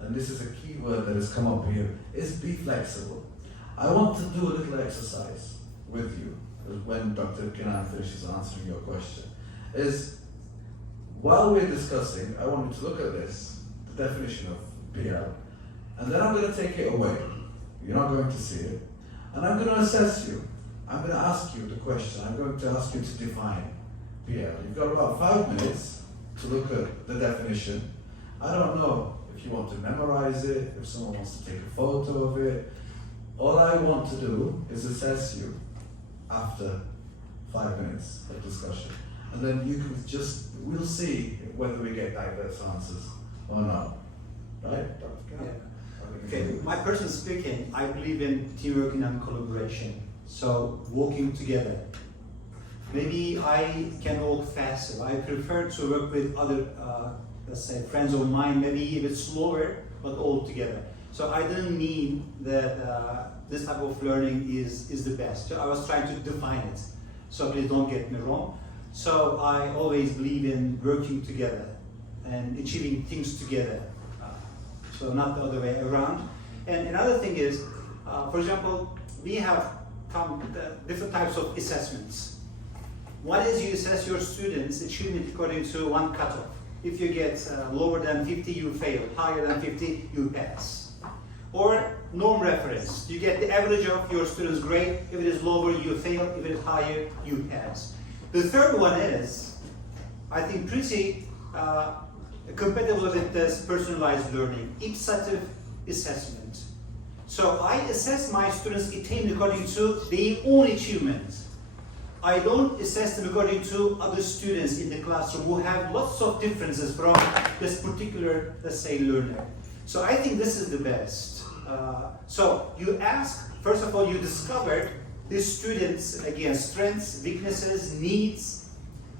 and this is a key word that has come up here, is be flexible. I want to do a little exercise with you when Dr. Kinan finishes answering your question. Is while we're discussing, I want you to look at this, the definition of PL, and then I'm going to take it away. You're not going to see it. And I'm going to assess you. I'm going to ask you the question. I'm going to ask you to define PL. You've got about 5 minutes to look at the definition. I don't know if you want to memorize it, if someone wants to take a photo of it. All I want to do is assess you after 5 minutes of discussion. And then you can we'll see whether we get diverse answers or not. Right, Dr. Khan? Yeah. Okay, my personal speaking, I believe in teamwork and collaboration. So working together. Maybe I can walk faster. I prefer to work with other, let's say, friends of mine, maybe a bit slower, but all together. So I didn't mean that this type of learning is the best. I was trying to define it. So please don't get me wrong. So I always believe in working together and achieving things together. So not the other way around. And another thing is, for example, we have different types of assessments. One is you assess your students' achievement according to one cutoff. If you get lower than 50, you fail. Higher than 50, you pass. Or norm reference. You get the average of your students' grade. If it is lower, you fail. If it is higher, you pass. The third one is, I think, pretty compatible with this personalized learning, ipsative assessment. So I assess my students' attainment according to their own achievement. I don't assess them according to other students in the classroom who have lots of differences from this particular, let's say, learner. So I think this is the best. So you ask, first of all, you discovered these students, again, strengths, weaknesses, needs,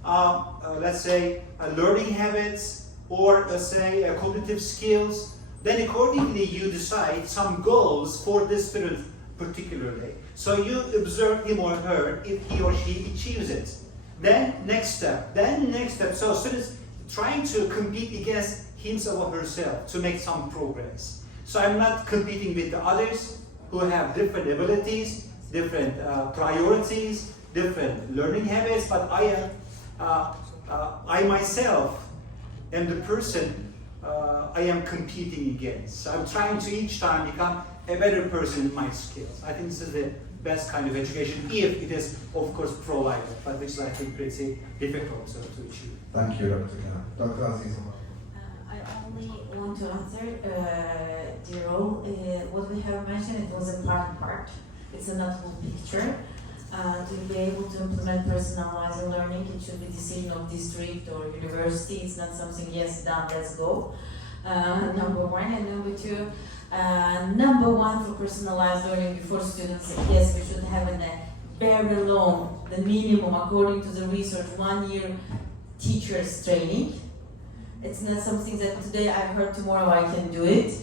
let's say, learning habits, or let's say cognitive skills. Then accordingly you decide some goals for this student particularly. So you observe him or her if he or she achieves it. Then next step, So students trying to compete against himself or herself to make some progress. So I'm not competing with the others who have different abilities, different priorities, different learning habits, but I myself am the person I am competing against. So I'm trying to each time become a better person in my skills. I think this is the best kind of education, if it is, of course, provided, but which is, I think, pretty difficult to achieve. Thank you, Dr. Khan. Dr. Aziz. I only want to answer the role. What we have mentioned, it was a part. It's not whole picture. to be able to implement personalized learning. It should be decision of district or university. It's not something, yes, done, let's go. Number one. And number two, number one for personalized learning before students, yes, we should have a bare loan, the minimum according to the research, 1 year teacher's training. It's not something that today I heard, tomorrow I can do it.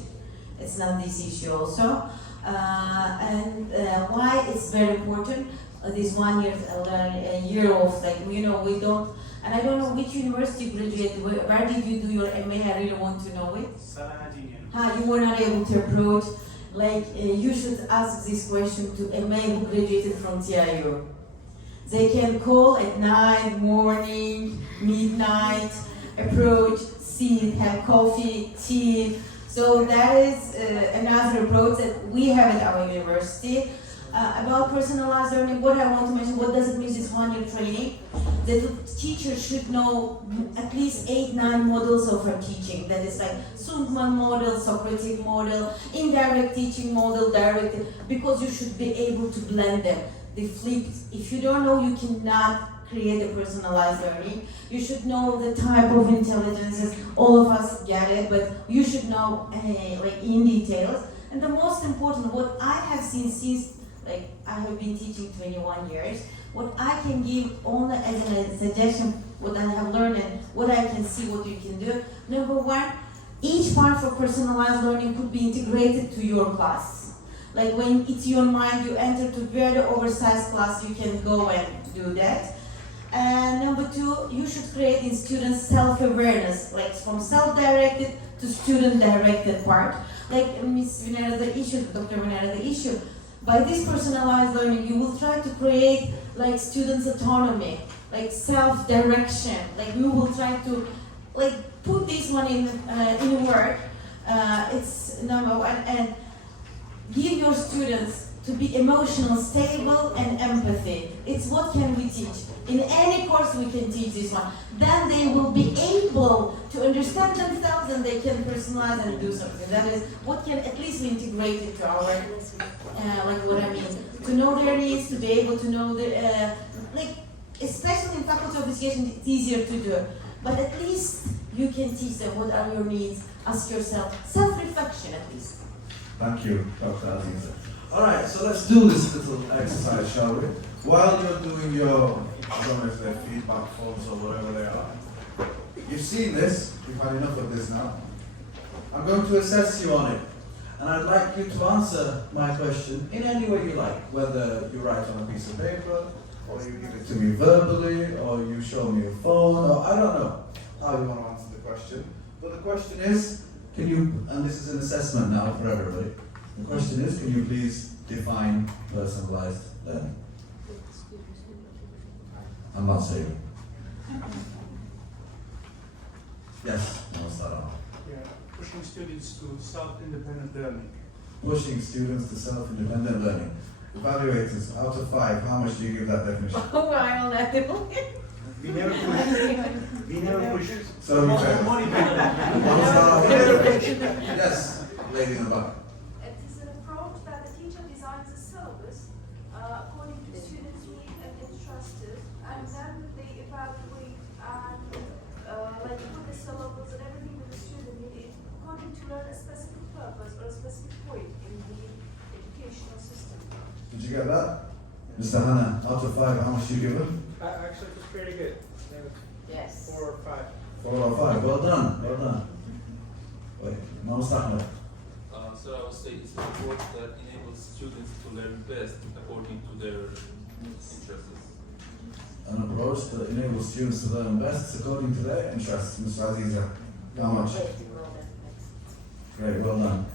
It's not this issue also. And why it's very important, this 1 year, a year of, like, you know, we don't, and I don't know which university graduated, where did you do your MA? I really want to know it. You were not able to approach, like, you should ask this question to MA who graduated from TIU. They can call at night, morning, midnight, approach, sit, have coffee, tea. So that is another approach that we have at our university. About personalized learning, what I want to mention, what does it mean this 1 year training? That the teacher should know at least 8-9 models of her teaching. That is like Sundman model, Socratic model, indirect teaching model, direct, because you should be able to blend them. They flipped. If you don't know, you cannot create a personalized learning. You should know the type of intelligences. All of us get it, but you should know like in details. And the most important, what I have seen since, like, I have been teaching 21 years, what I can give only as a suggestion, what I have learned and what I can see what you can do. Number one, each part for personalized learning could be integrated to your class. Like when it's your mind, you enter to very oversized class, you can go and do that. And number two, you should create in students self-awareness, like from self-directed to student-directed part. Like Ms. Vinera, the issue, Dr. Vinera, the issue. By this personalized learning, you will try to create like students' autonomy, like self-direction. Like we will try to like put this one in work. It's number one, and give your students to be emotional, stable, and empathy. It's what can we teach. In any course we can teach this one. Then they will be able to understand themselves and they can personalize and do something. That is what can at least we integrate it to our, like what I mean, to know their needs, to be able to know their, like, especially in faculty of education, it's easier to do. But at least you can teach them what are your needs, ask yourself, self-reflection at least. Thank you, Dr. Aziza. All right, so let's do this little exercise, shall we? While you're doing your, I don't know if they're feedback forms or whatever they are, you've seen this, you've had enough of this now. I'm going to assess you on it, and I'd like you to answer my question in any way you like, whether you write on a piece of paper, or you give it to me verbally, or you show me a phone, or I don't know how you want to answer the question. But the question is, can you, and this is an assessment now for everybody, the question is, can you please define personalized learning? I'm not saying. Yes, I'll start off. Yeah, pushing students to self-independent learning. Pushing students to self-independent learning. Evaluators, out of 5, how much do you give that definition? Oh, I don't let them. We never push. We never push. So you fail. More independent. Yes, lady in the back. It is an approach that the teacher designs a syllabus according to students' needs and interests, and then they evaluate and like put the syllabus and everything that the student needs according to learn a specific purpose or a specific point in the educational system. Did you get that? Mr. Hanna, out of 5, how much do you give him? Actually, it was pretty good. Yes. 4 or 5. 4 or 5, well done, well done. Wait, no start. So I would say it's an approach that enables students to learn best according to their interests. An approach that enables students to learn best according to their interests. Mr. Aziza, how much? Great, well done.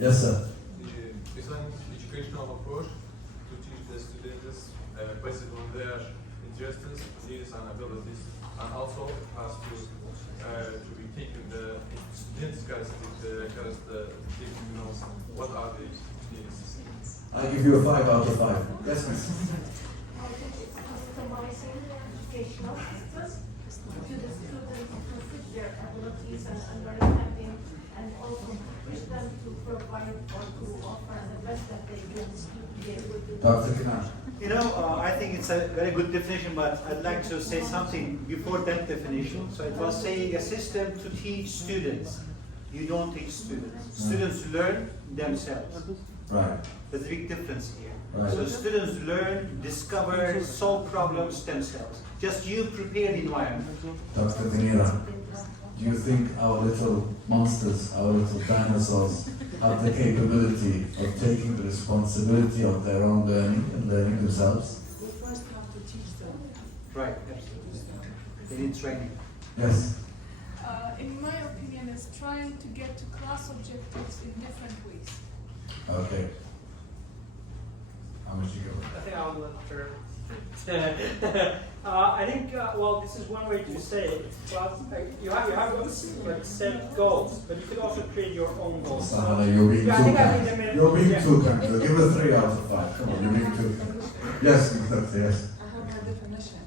Yes, sir. It's an educational approach to teach the students based on their interests, needs, and abilities, and also has to be taken the students taking notes what are the needs. I give you a 5 out of 5. Yes, miss. I think it's customizing educational systems to the students to fit their abilities and understanding, and also push them to provide or to offer the best that they can be able to do. Dr. Kinan. I think it's a very good definition, but I'd like to say something before that definition. So it was saying a system to teach students. You don't teach students. Students learn themselves. Right. There's a big difference here. Right. So students learn, discover, solve problems themselves. Just you prepare the environment. Dr. Dinira, do you think our little monsters, our little dinosaurs, have the capability of taking the responsibility of their own learning and learning themselves? We first have to teach them. Right, absolutely. They need training. Yes. In my opinion, it's trying to get to class objectives in different ways. Okay. How much you go? I think I'll let her. I think, well, this is one way to say it. Well, you have like set goals, but you could also create your own goals. Sahana, you're being Yeah, I too think I kind. think that You're being yeah. too kind. Give a 3 out of 5. Come on, you're being too kind. Yes, exactly, yes. I have my definition.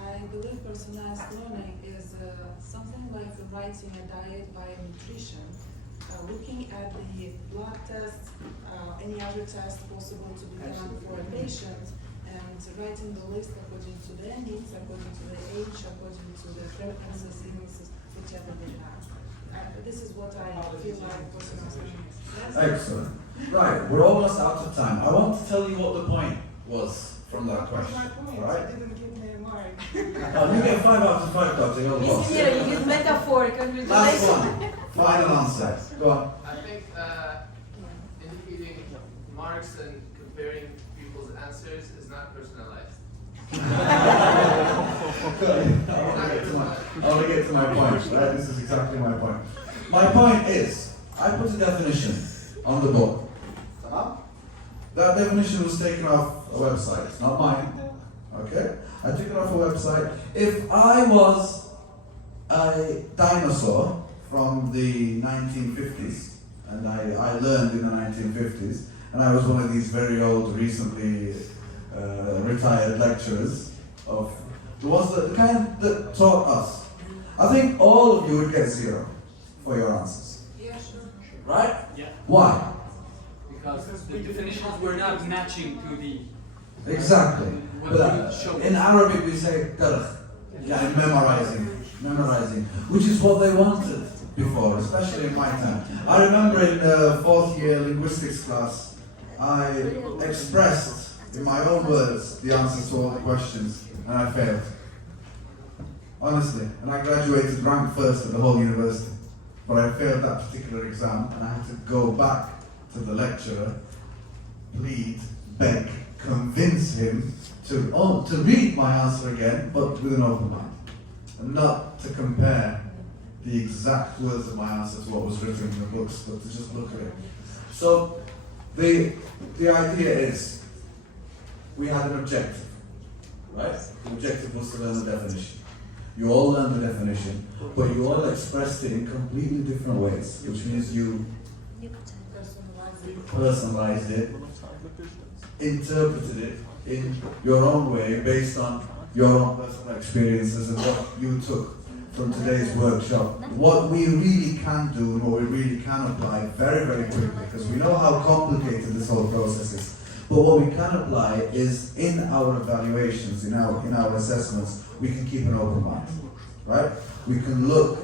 I believe personalized learning is something like writing a diet by nutrition, looking at the blood tests, any other test possible to be done for a patient, and writing the list according to their needs, according to their age, according to their preferences, illnesses, whichever they have. This is what I feel like personalized learning is. Yes? Excellent. Right, we're almost out of time. I want to tell you what the point was from that question. My point, All right? you didn't give me a mark. You get 5 out of 5, Doctor. You're the boss. Miss Dinira, you use metaphor. Last Congratulations. one. Final answer. Go on. I think indicating marks and comparing people's answers is not personalized. I want to get to my point, right? This is exactly my point. My point is, I put a definition on the board. That definition was taken off a website. It's not mine. Okay? I took it off a website. If I was a dinosaur from the 1950s, and I learned in the 1950s, and I was one of these very old, recently retired lecturers of the ones that the kind that taught us. I think all of you would get 0 for your answers. Yeah, sure. Right? Yeah. Why? Because the definitions were not matching to the Exactly. what But we showed. in Arabic we say darh, yeah, memorizing, which is what they wanted before, especially in my time. I remember in 4th year linguistics class, I expressed in my own words the answers to all the questions, and I failed. Honestly, and I graduated ranked first at the whole university, but I failed that particular exam, and I had to go back to the lecturer, plead, beg, convince him to read my answer again, but with an open mind, and not to compare the exact words of my answer to what was written in the books, but to just look at it. So the idea is we had an objective, right? The objective was to learn the definition. You all learned the definition, but you all expressed it in completely different ways, which means you personalized it, interpreted it in your own way based on your own personal experiences and what you took from today's workshop. What we really can do and what we really can apply very, very quickly, because we know how complicated this whole process is. But what we can apply is in our evaluations, in our assessments, we can keep an open mind, right? We can look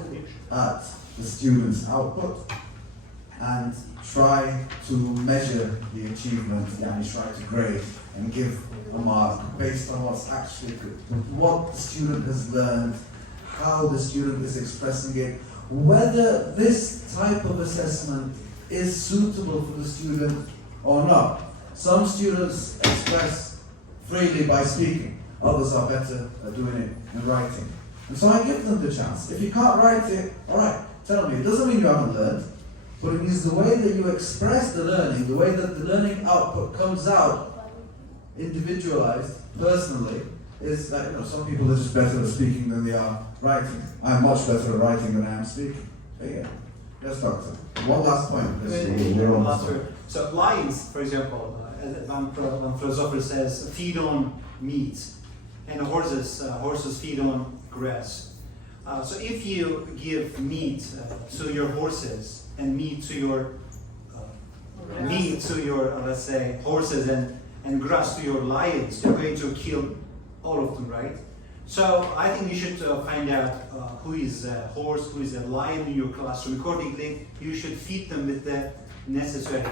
at the students' output and try to measure the achievement and try to grade and give a mark based on what's actually good, what the student has learned, how the student is expressing it, whether this type of assessment is suitable for the student or not. Some students express freely by speaking, others are better at doing it in writing. And so I give them the chance. If you can't write it, alright, tell me. It doesn't mean you haven't learned, but it means the way that you express the learning, the way that the learning output comes out, individualized, personally, is that, some people are just better at speaking than they are writing. I'm much better at writing than I am speaking. Yeah. Yes, Doctor. One last point. So lions, for example, as one philosopher says, feed on meat, and horses feed on grass. So if you give meat to your horses and meat to your let's say horses, and and grass to your lions, you're going to kill all of them, right? So I think you should find out who is a horse, who is a lion in your classroom. Accordingly, you should feed them with the necessary,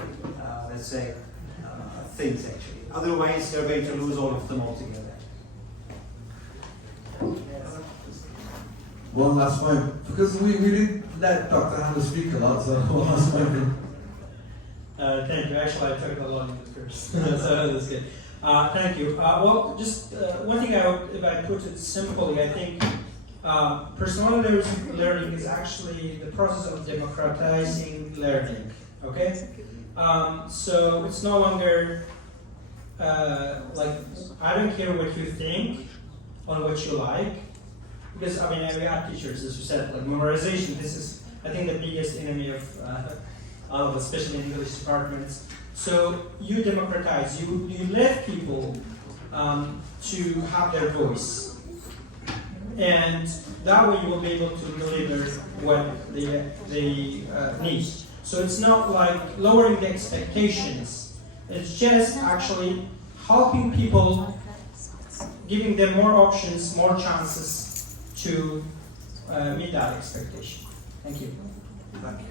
let's say, things actually. Otherwise, you're going to lose all of them altogether. One last point, because we did let Dr. Hammer speak a lot, so one last point. Thank you. Actually, I took a lot in the course, so that's good. Thank you. Well, just one thing if I put it simply, I think personality learning is actually the process of democratizing learning. Okay, so it's no longer like I don't care what you think on what you like, because I mean we have teachers, as you said, like memorization. This is I think the biggest enemy of all of us, especially in English departments. So you democratize, you let people to have their voice, and that way you will be able to deliver what they need. So it's not like lowering the expectations, it's just actually helping people, giving them more options, more chances to meet that expectation. Thank you. Thank you.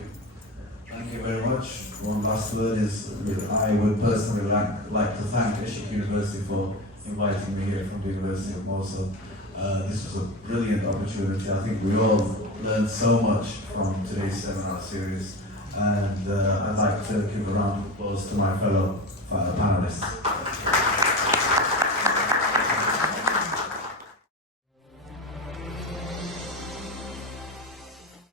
Thank you very much. One last word is I would personally like to thank Ishik University for inviting me here from the University of Mosul. This was a brilliant opportunity. I think we all learned so much from today's seminar series, and I'd like to give a round of applause to my fellow panelists.